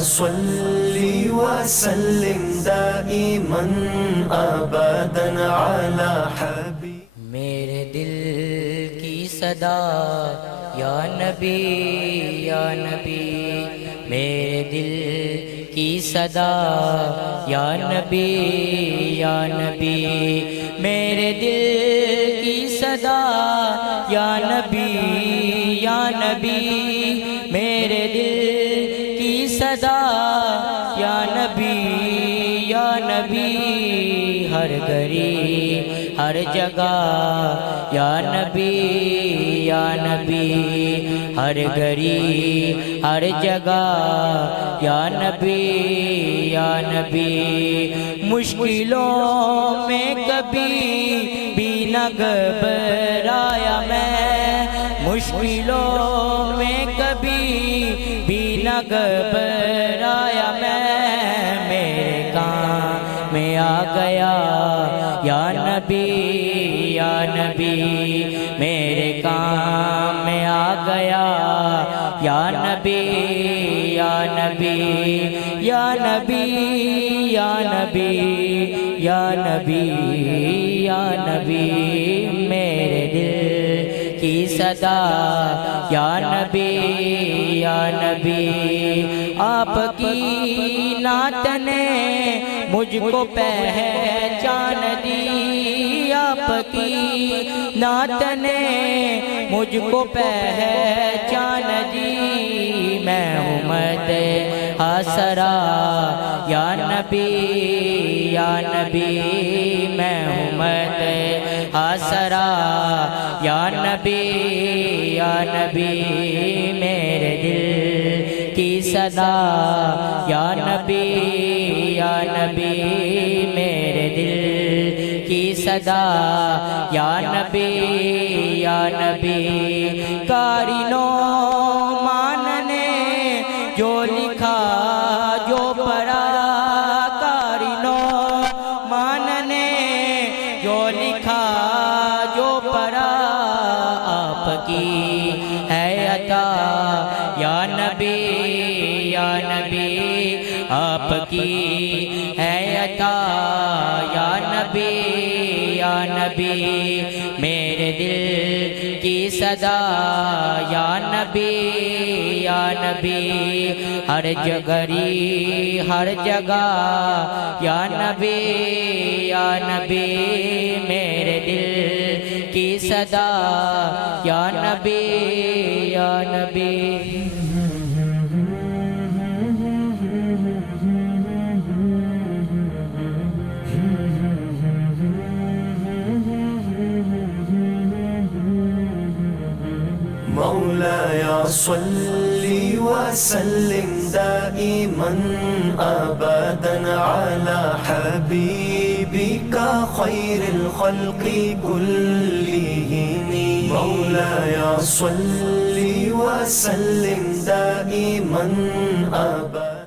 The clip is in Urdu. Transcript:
صل وسلم دائما ابدا على حبیب۔ میرے دل کی صدا یا نبی یا نبی، میرے دل کی صدا یا نبی یا نبی، میرے دل کی صدا یا نبی یا نبی، میرے دل کی صدا یا نبی یا نبی، ہر گھڑی ہر جگہ یا نبی یا نبی، ہر گھڑی ہر جگہ یا نبی یا نبی، مشکلوں میں کبھی بھی نہ گھبرایا میں، مشکلوں میں کبھی بھی نہ گھبرایا میں، میرے کام میں آ گیا یا نبی یا نبی، میرے کام میں آ گیا یا نبی یا نبی یا نبی یا نبی یا نبی یا نبی، میرے دل کی صدا یا نبی یا نبی، آپ کی نعت نے مجھ کو پہچان دی، آپ کی نعت نے مجھ کو پہچان دی، میں ہوں مد حسرا یا نبی یا نبی، میں ہوں مد حسرا یا نبی یا نبی، میرے دل کی صدا یا نبی یا نبی، میرے دل کی صدا یا نبی یا نبی، قارئینو مان نے جو لکھا جو پڑھا، قارئینو مان نے جو لکھا جو پڑھا، آپ کی ہے عطا یا نبی یا نبی، آپ کی ہے عطا یا نبی یا نبی، میرے دل کی صدا یا نبی یا نبی، ہر جگری ہر جگہ یا نبی یا نبی، میرے دل کی صدا یا نبی یا نبی۔ مولاي صل وسلم دائما ابدا على حبيبك خير الخلق كلهم، مولاي صل وسلم دائما ابدا